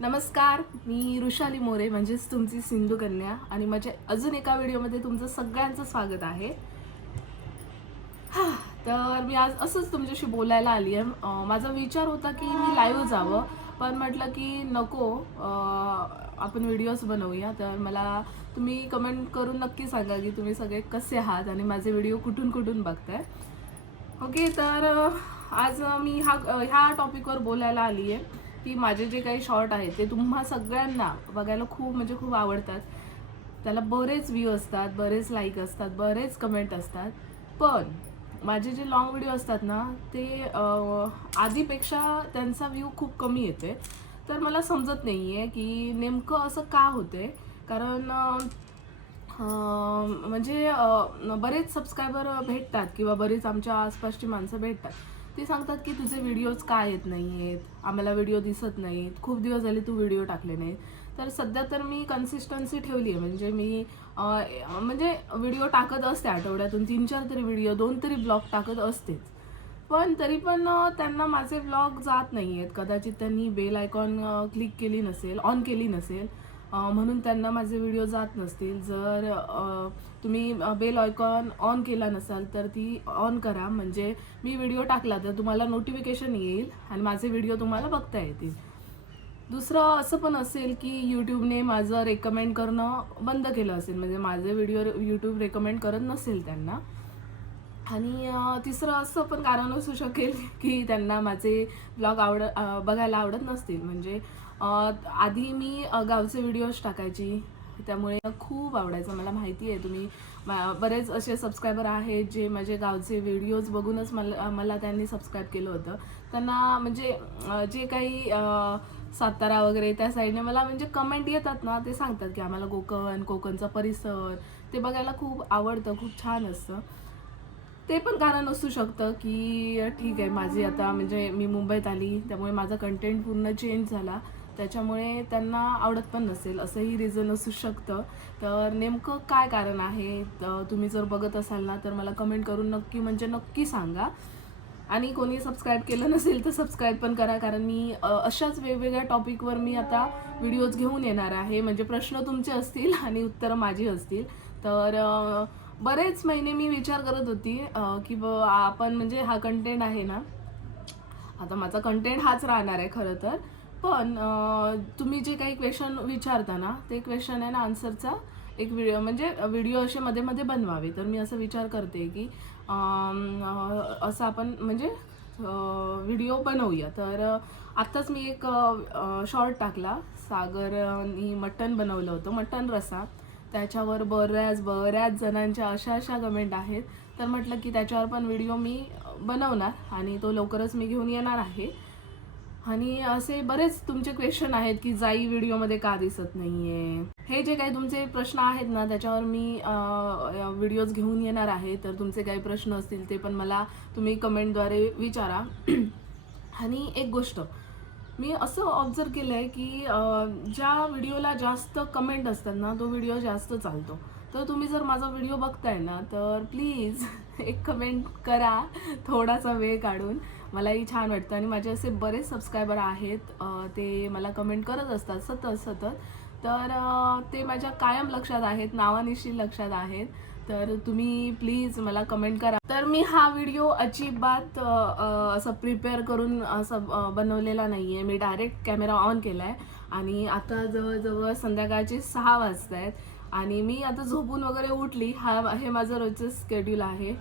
नमस्कार, मी ऋषाली मोरे म्हणजेच तुमची सिंधू कन्या आणि माझ्या अजून एका व्हिडिओमध्ये तुमचं सगळ्यांचं स्वागत आहे. तर मी आज असंच तुमच्याशी बोलायला आली आहे. माझा विचार होता की मी लाईव्ह जावं, पण म्हटलं की नको, आपण व्हिडिओज बनवूया. तर मला तुम्ही कमेंट करून नक्की सांगा की तुम्ही सगळे कसे आहात आणि माझे व्हिडिओ कुठून कुठून बघताय. ओके, तर आज मी ह्या टॉपिकवर बोलायला आली आहे की माझे जे काही शॉर्ट आहेत ते तुम्हा सगळ्यांना बघायला खूप म्हणजे खूप आवडतात. त्याला बरेच व्ह्यू असतात, बरेच लाईक असतात, बरेच कमेंट असतात. पण माझे जे लॉंग व्हिडिओ असतात ना ते आधीपेक्षा त्यांचा व्ह्यू खूप कमी येते. तर मला समजत नाही आहे की नेमकं असं का होते. कारण म्हणजे बरेच सबस्क्रायबर भेटतात किंवा बरेच आमच्या आसपासची माणसं भेटतात. ते सांगतात की तुझे व्हिडिओज का येत नाही आहेत, आम्हाला व्हिडिओ दिसत नाहीत, खूप दिवस झाले तू व्हिडिओ टाकले नाहीत. तर सध्या तर मी कन्सिस्टन्सी ठेवली आहे. म्हणजे मी म्हणजे व्हिडिओ टाकत असते, आठवड्यातून 3-4 तरी व्हिडिओ, 2 तरी ब्लॉग टाकत असतेच. पण तरी पण त्यांना माझे ब्लॉग जात नाही आहेत. कदाचित त्यांनी बेल आयकॉन क्लिक केली नसेल, ऑन केली नसेल, म्हणून त्यांना माझे व्हिडिओ जात नसतील. जर तुम्ही बेल आयकॉन ऑन केला नसाल तर ती ऑन करा, म्हणजे मी व्हिडिओ टाकला तर तुम्हाला नोटिफिकेशन येईल आणि माझे व्हिडिओ तुम्हाला बघता येतील. दुसरं असं पण असेल की यूट्यूबने माझं रेकमेंड करणं बंद केलं असेल, म्हणजे माझे व्हिडिओ यूट्यूब रेकमेंड करत नसेल त्यांना. आणि तिसरं असं पण कारण असू शकेल की त्यांना माझे ब्लॉग बघायला आवडत नसतील. म्हणजे आधी मी गावचे व्हिडिओज टाकायची, त्यामुळे खूप आवडायचं. मला माहिती आहे तुम्ही बरेच असे सबस्क्रायबर आहेत जे माझे गावचे व्हिडिओज बघूनच मला त्यांनी सबस्क्राईब केलं होतं. त्यांना म्हणजे जे काही सातारा वगैरे त्या साईडने मला म्हणजे कमेंट येतात ना, ते सांगतात की आम्हाला कोकणचा परिसर ते बघायला खूप आवडतं, खूप छान असतं. ते पण कारण असू शकतं की ठीक आहे, माझी आता म्हणजे मी मुंबईत आली त्यामुळे माझा कंटेंट पूर्ण चेंज झाला, त्याच्यामुळे त्यांना आवडत पण नसेल, असंही रिझन असू शकतं. तर नेमकं काय कारण आहे, तुम्ही जर बघत असाल ना तर मला कमेंट करून नक्की म्हणजे नक्की सांगा. आणि कोणी सबस्क्राईब केलं नसेल तर सबस्क्राईब पण करा, कारण मी अशाच वेगवेगळ्या टॉपिकवर मी आता व्हिडिओज घेऊन येणार आहे. म्हणजे प्रश्न तुमचे असतील आणि उत्तरं माझी असतील. तर बरेच महिने मी विचार करत होती की आपण म्हणजे हा कंटेंट आहे ना, आता माझा कंटेंट हाच राहणार आहे खरं तर. पण तुम्ही जे काही क्वेश्चन विचारता ना, ते क्वेश्चन आहे ना आन्सरचा एक व्हिडिओ म्हणजे व्हिडिओ असे मध्ये मध्ये बनवावे. तर मी असं विचार करते की असं आपण म्हणजे व्हिडिओ बनवूया. तर आत्ताच मी एक शॉर्ट टाकला. सागरनी मटण बनवलं होतं, मटण रस्सा. त्याच्यावर बऱ्याच बऱ्याच जणांच्या अशा अशा कमेंट आहेत. तर म्हटलं की त्याच्यावर पण व्हिडिओ मी बनवणार आणि तो लवकरच मी घेऊन येणार आहे. आणि असे बरेच तुमचे क्वेश्चन आहेत की जाई व्हिडिओमध्ये का दिसत नाहीये, हे जे काही तुमचे प्रश्न आहेत ना त्याच्यावर मी व्हिडिओज घेऊन येणार आहे. तर तुमचे काही प्रश्न असतील ते पण मला तुम्ही कमेंटद्वारे विचारा. आणि एक गोष्ट मी असं ऑब्झर्व केलं आहे की ज्या व्हिडिओला जास्त कमेंट असतात ना तो व्हिडिओ जास्त चालतो. तर तुम्ही जर माझा व्हिडिओ बघताय ना तर प्लीज एक कमेंट करा, थोडासा वेळ काढून. मलाही छान वाटतं आणि माझे असे बरेच सबस्क्रायबर आहेत, ते मला कमेंट करत असतात सतत सतत. तर ते माझ्या कायम लक्षात आहेत, नावानिशी लक्षात आहेत. तर तुम्ही प्लीज मला कमेंट करा. तर मी हा व्हिडिओ अजिबात असं प्रिपेअर करून असं बनवलेला नाही आहे. मी डायरेक्ट कॅमेरा ऑन केला आहे आणि आता जवळजवळ संध्याकाळचे 6 वाजत आहेत आणि मी आता झोपून वगैरे उठली. हे माझं रोजचं स्केड्यूल आहे.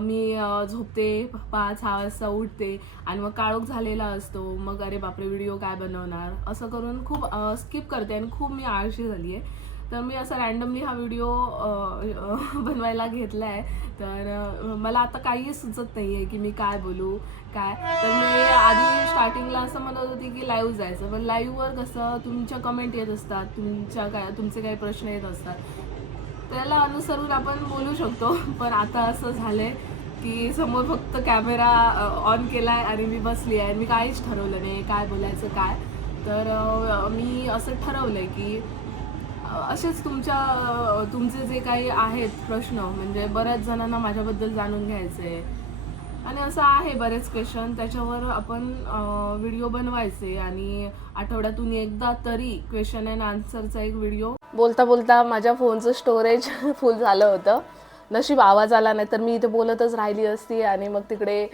मी झोपते 5-6 वाजता, उठते आणि मग काळोख झालेला असतो. मग अरे बापरे, व्हिडिओ काय बनवणार, असं करून खूप स्किप करते आणि खूप मी आळशी झाली आहे. तर मी असं रँडमली हा व्हिडिओ बनवायला घेतला आहे. तर मला आता काहीही सुचत नाही आहे की मी काय बोलू काय. तर मी आधी स्टार्टिंगला असं म्हणत होती की लाईव्ह जायचं, पण लाईव्हवर कसं तुमच्या कमेंट येत असतात, तुमचे काही प्रश्न येत असतात, त्याला अनुसरून आपण बोलू शकतो. पण आता असं झालंय की समोर फक्त कॅमेरा ऑन केलाय आणि मी बसली आहे, मी काहीच ठरवलं नाही काय बोलायचं काय. तर मी असं ठरवलंय की असेच तुमचे जे काही आहेत प्रश्न, म्हणजे बऱ्याच जणांना माझ्याबद्दल जाणून घ्यायचे आहे. आणि असं आहे बरेच क्वेश्चन, त्याच्यावर आपण व्हिडिओ बनवायचे आणि आठवड्यातून एकदा तरी क्वेश्चन अँड आन्सरचा एक व्हिडिओ. बोलता बोलता माझ्या फोनचं स्टोरेज फुल झालं होतं. नशीब आवाज आला नाही तर मी इथे बोलतच राहिली असती आणि मग तिकडे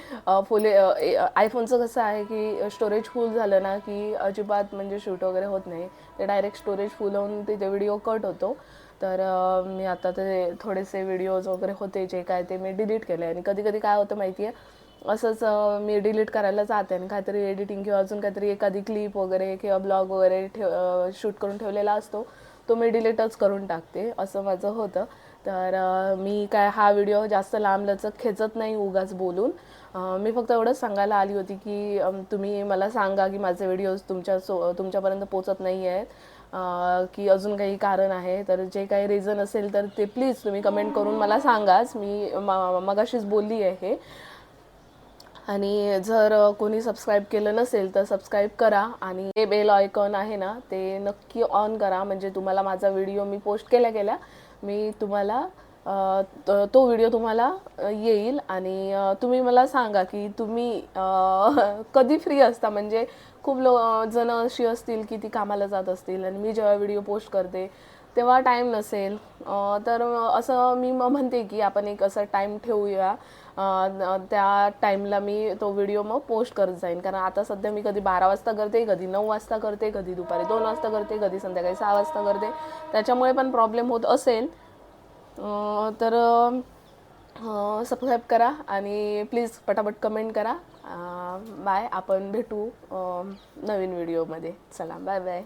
फुले आयफोनचं कसं आहे की स्टोरेज फुल झालं ना की अजिबात म्हणजे शूट वगैरे होत नाही, ते डायरेक्ट स्टोरेज फुल होऊन तिथे व्हिडिओ कट होतो. तर मी आता ते थोडेसे व्हिडिओज वगैरे होते जे काय ते मी डिलीट केले. आणि कधी कधी काय होतं माहिती आहे, असंच मी डिलीट करायला जाते आणि काहीतरी एडिटिंग किंवा अजून काहीतरी एखादी क्लिप वगैरे किंवा ब्लॉग वगैरे शूट करून ठेवलेला असतो, तो मी डिलीटच करून टाकते. असं माझं होतं. तर मी काय हा व्हिडिओ जास्त लांबलचक खेचत नाही उगाच बोलून. मी फक्त एवढंच सांगायला आली होती की तुम्ही मला सांगा की माझे व्हिडिओज तुमच्यापर्यंत पोचत नाही आहेत, की अजून काही कारण आहे. तर जे काही रिझन असेल तर ते प्लीज तुम्ही कमेंट करून मला सांगाच. मी मगाशीच बोलली आहे. आणि जर कोणी सबस्क्राईब केलं नसेल तर सबस्क्राईब करा आणि हे बेल आयकॉन आहे ना ते नक्की ऑन करा, म्हणजे तुम्हाला माझा व्हिडिओ मी पोस्ट केल्या केल्या मी तुम्हाला तो व्हिडिओ तुम्हाला येईल. आणि तुम्ही मला सांगा की तुम्ही कधी फ्री असता. म्हणजे खूप जण अशी असतील की ती कामाला जात असतील आणि मी जेव्हा व्हिडिओ पोस्ट करते तेव्हा टाईम नसेल. तर असं मी म्हणते की आपण एक असं टाईम ठेवूया, त्या टाईमला मी तो व्हिडिओ मग पोस्ट करत जाईन. कारण आता सध्या मी कधी 12 वाजता करते, कधी 9 वाजता करते, कधी दुपारी 2 वाजता करते, कधी संध्याकाळी 6 वाजता करते. त्याच्यामुळे पण प्रॉब्लेम होत असेल. तर सबस्क्राईब करा आणि प्लीज पटापट कमेंट करा. बाय. आपण भेटू नवीन व्हिडिओमध्ये. चला बाय बाय.